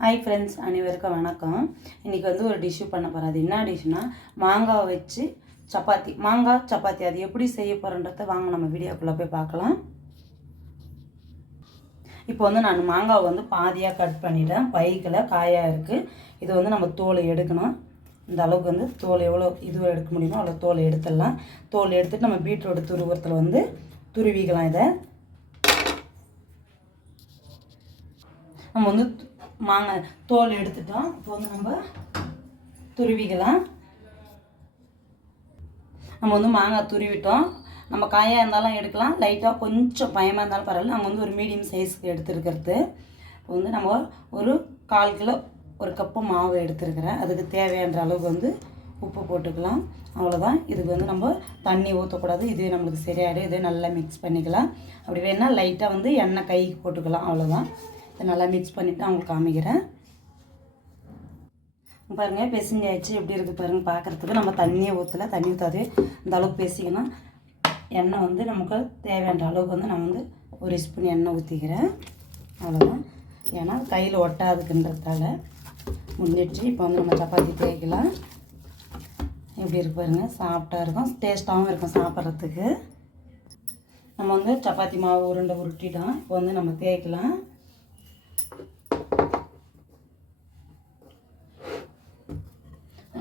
Hi friends, அனைவருக்கும் வணக்கம். இன்றைக்கி வந்து ஒரு டிஷ்ஷு பண்ண போகிறேன். அது என்ன டிஷ்ஷுனா மாங்காய் வச்சு சப்பாத்தி, மாங்காய் சப்பாத்தி. அது எப்படி செய்ய போகிறேன்றதை வாங்க நம்ம வீடியோக்குள்ளே போய் பார்க்கலாம். இப்போ வந்து நான் மாங்காவை வந்து பாதியாக கட் பண்ணிவிட்டேன். பைக்கில் காயாக இருக்குது. இது வந்து நம்ம தோலை எடுக்கணும். இந்த அளவுக்கு வந்து தோல் எவ்வளோ இதுவரை எடுக்க முடியுமோ அவ்வளோ தோலை எடுத்துடலாம். தோல் எடுத்துகிட்டு நம்ம பீட்ரூட் துருவத்தில் வந்து துருவிக்கலாம். இதை நம்ம வந்து மாங்காய் தோல் எடுத்துட்டோம். இப்போ வந்து நம்ம துருவிக்கலாம். நம்ம வந்து மாங்காய் துருவிட்டோம். நம்ம காயாக இருந்தாலும் எடுக்கலாம், லைட்டாக கொஞ்சம் பயமாக இருந்தாலும் பரவாயில்ல. நாங்கள் வந்து ஒரு மீடியம் சைஸ்க்கு எடுத்துருக்கிறது. இப்போ வந்து நம்ம ஒரு 1/4 கிலோ ஒரு கப்பு மாவு எடுத்துருக்கிறேன். அதுக்கு தேவையான அளவுக்கு வந்து உப்பு போட்டுக்கலாம். அவ்வளோதான். இதுக்கு வந்து நம்ம தண்ணி ஊற்றக்கூடாது. இதுவே நம்மளுக்கு சரியாயிடும். இதே நல்லா மிக்ஸ் பண்ணிக்கலாம். அப்படி வேணால் லைட்டாக வந்து எண்ணெய் கைக்கு போட்டுக்கலாம். அவ்வளோதான். இதை நல்லா மிக்ஸ் பண்ணிவிட்டு அவங்களுக்கு காமிக்கிறேன். பாருங்கள், பெசிஞ்சு ஆயிடுச்சு. எப்படி இருக்குது பாருங்கள். பார்க்குறதுக்கு நம்ம தண்ணியை ஊற்றலை, தண்ணி ஊற்றாது. இந்த அளவுக்கு பேசிக்கணும். எண்ணெய் வந்து நமக்கு தேவையான அளவுக்கு வந்து நான் வந்து ஒரு ஸ்பூன் எண்ணெய் ஊற்றிக்கிறேன். அவ்வளோதான். ஏன்னா கையில் ஒட்டாதுக்குன்றதால முடிஞ்சிடுச்சு. இப்போ வந்து நம்ம சப்பாத்தி தேய்க்கலாம். எப்படி இருக்கு பாருங்கள். சாஃப்டாக இருக்கும், டேஸ்ட்டாகவும் இருக்கும் சாப்பிட்றதுக்கு. நம்ம வந்து சப்பாத்தி மாவு உருண்டை உருட்டிட்டோம். இப்போ வந்து நம்ம தேய்க்கலாம்.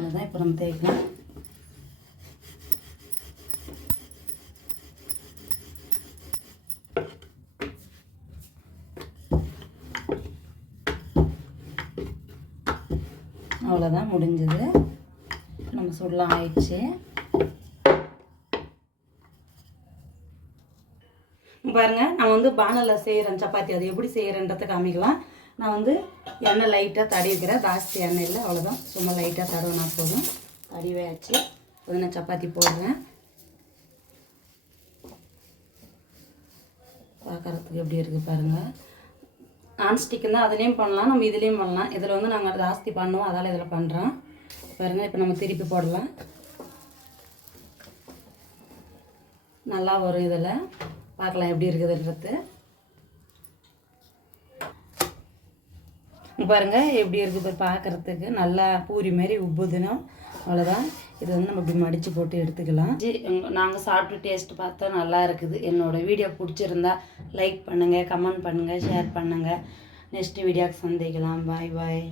அதுதான் இப்போ நம்ம தேய்க்கலாம். அவ்வளோதான், முடிஞ்சது. நம்ம சுடலாம் ஆயிடுச்சு. பாருங்கள், நான் வந்து பானலில் செய்கிறேன் சப்பாத்தி. அது எப்படி செய்கிறேன்றதை காமிக்கலாம். நான் வந்து எண்ணெய் லைட்டாக தடவிக்கிறேன். ஜாஸ்தி எண்ணெய் இல்லை, அவ்வளோதான். சும்மா லைட்டாக தடவினா போதும். தடவியாச்சு. இப்போ நான் சப்பாத்தி போடுறேன். பார்க்குறதுக்கு எப்படி இருக்குது பாருங்கள். நான்ஸ்டிக்கு தான் அதுலேயும் பண்ணலாம், நம்ம இதுலேயும் பண்ணலாம். இதில் வந்து நாங்கள் ஜாஸ்தி பண்ணுவோம், அதால் இதில் பண்ணுறோம். பாருங்கள், இப்போ நம்ம திருப்பி போடலாம். நல்லா வரும். இதில் பார்க்கலாம் எப்படி இருக்குதுன்றது. பாருங்கள் எப்படி இருக்குது பார்க்குறதுக்கு. நல்லா பூரி மாதிரி உப்புதுன்னா அவ்வளோதான். இது வந்து நம்ம இப்படி மடித்து போட்டு எடுத்துக்கலாம். நாங்கள் சாப்பிட்டு டேஸ்ட்டு பார்த்தா நல்லா இருக்குது. என்னோடய வீடியோ பிடிச்சிருந்தா லைக் பண்ணுங்கள், கமெண்ட் பண்ணுங்கள், ஷேர் பண்ணுங்கள். நெக்ஸ்ட் வீடியோக்கு சந்திக்கலாம். பாய் பாய்.